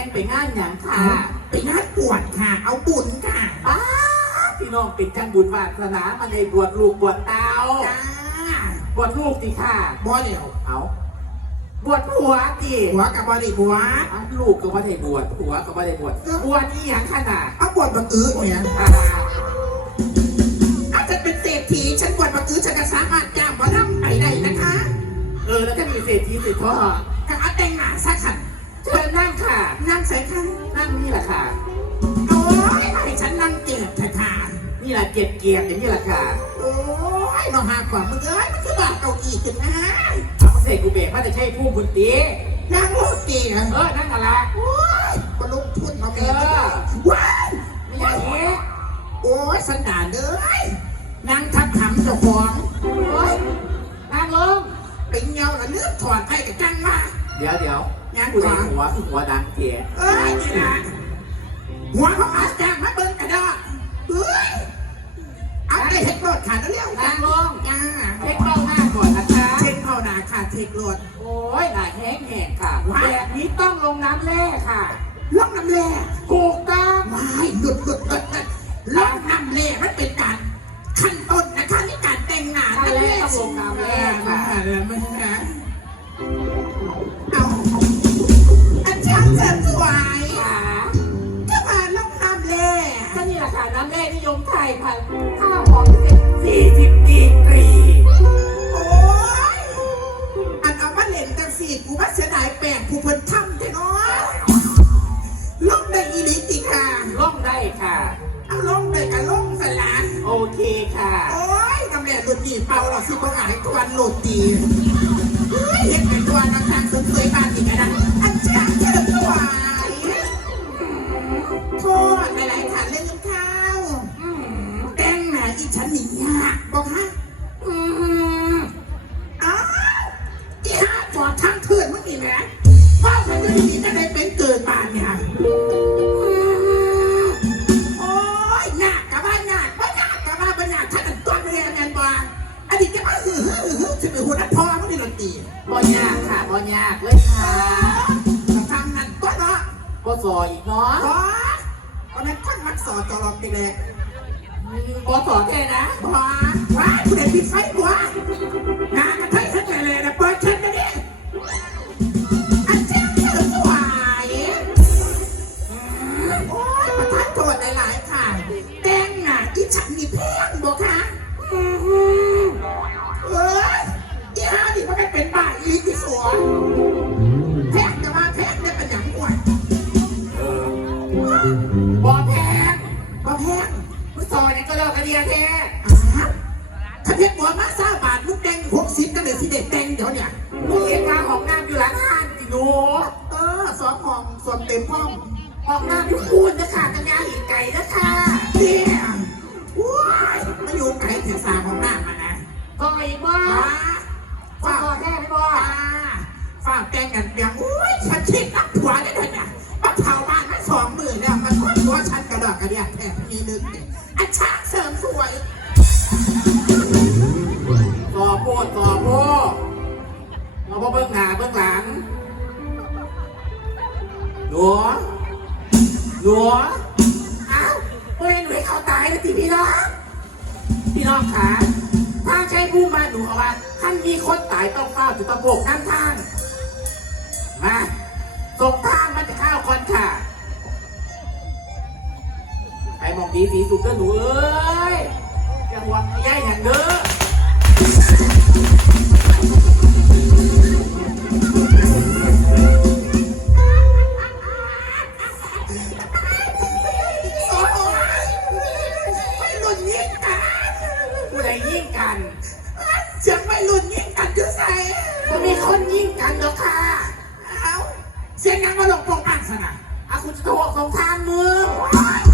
แต่งไปงานหยังค่ะ ไปงานบวชค่ะ เอาบุญค่ะป้าดพี่น้องเป็นจังบุญวาสนามาในบวชลูกบวชเตาจ้าบวชลูกสิค่ะบ่เดียวเอาบวชผัวสิหัวกับบ่ได้บวชอ้าวลูกก็ไม่ได้บวชผัวก็ไม่ได้บวชบวชนี่อย่างขนาดเอาบวชบังอื้อเนี่ยอ่าเอาจะเป็นเศรษฐีฉันบวชบังอื้อฉันก็สามารถจ้างหมอลำไปได้นะคะ เออแล้วก็มีเศรษฐีสิพ่อก็เอาแต่งหน้าซะค่ะเชิญนั่งค่ะ นั่งใส่ค่ะนั่งนี่แหละค่ะ โอ้ยให้ฉันนั่งเก็บเถอะค่ะ นี่แหละเก็บเกียร์อย่างนี้แหละค่ะโอ้ยน้องหากว่ามึงเอ้ยมันคือบาเก้าอี้ขึ้นนะเอาเสกกูเบรกว่าจะใช่ผู้บุญตีนั่งรถเกียร์เออนั่งอะไรโอ้ยมาลงทุนมาเอองอว้ายไม่อย่างนี้โอ้ยสันดานเลยนางทับทำเจ้าของโอ๊ยนั่งลงเป็นเงาละเลือดถอดให้กับจังมาเดี๋ยวเดี๋ยว งานกูหัวได้หัวคือหัวดังเกียเอ้ยนี่นะหัวเขาอาจางมาเบิ้งกระดาษเฮ้ยเอาไปเห็ดรถขาดแล้วเร็วนั่งลงจ้าเช็คเบ้าหน้าก่อนนะคะเช็คเข้าหนาขาดเช็ครถโอ้ยหน้าแห้งแห้งค่ะแบบนี้ต้องลงน้ำแร่ค่ะล่องน้ำแร่ถูกต้องไม่หยุดหยุดหยุดหยุดล่องน้ำแร่มันเป็นการขั้นต้นนะคะในการแต่งงานน้ำแร่ต้องลงน้ำแร่ค่ะไม่ฮะ เอาล่องได้กับล่องสลานโอเคค่ะ โอ้ยน้ำแม่หลุดดีเป่าเราสิบ่หายทวนโหลดดีเฮ้ยเห็นเป็นตัวนักทางสมสวยบ้านอีกนะอันเจ้าเจิดถวายโทษหลายๆฐานเล่นข้าวอืมแต่งหน้าอีฉันนี่ยากบอกฮะ บอยากค่ะบอยากเลยค่ะทำนั่นตัวเนาะบอสออีกเนาะขอวันนั้นท่านมักสอนตลอดไปเลยบอสอแค่นะบ้าว้ายผู้ใดปิดไฟบ้ บอแพงบ่แพงมึงสอเนี่ยก็เลิกกันเดียแท้อ้าวถ้าเพชรบัวมาซาบาทลูกแดงหกสิบก็เลยสิเด็ดแดงเดี๋ยวเนี่ยมึงเห็นงานของน้ำอยู่หลังห้างสิหนูเออสองห้องส่วนเต็มห้องของน้ำอยู่คูณนะคะกันยาอีกไก่นะคะเดี่ยว้ายมาอยู่ไกลถึงสามของหน้ามานะก็อีกว่าว้าบอฝ้าแท้ไม่บอฝ้าฝ้าแกงกันเปียงอุ้ยฉันคิดนักผัวได้เลยเนี่ กระเดียกแถมมีนึงเนี่ยอันช้างเสริมสวยสอโพดสอโพดมาพบเบื้องหน้าเบื้องหลังหนูหนูอ้าวเฮ้ยหนูให้เขาตายนะทีพี่น้องพี่น้องขาถ้าใช่ผู้มาหนูเอาว่าท่านมีคนตายต้องเฝ้าจุดตะโบกน้ำทางมา ดีสีสุดก็หนูเอ้ยอย่าหวังย่ายอย่างเด้อโอ้ยไม่รุ่นยิงกันผู้ใดยิ่งกันเสียงไม่รุ่นยิงกันอยู่ใส่จะมีคนยิ่งกันหรอกค่ะเอาเสียงยังมาหลงโปงอ่างสนะอาคุณจะโทรสงทางมึงโอ้ย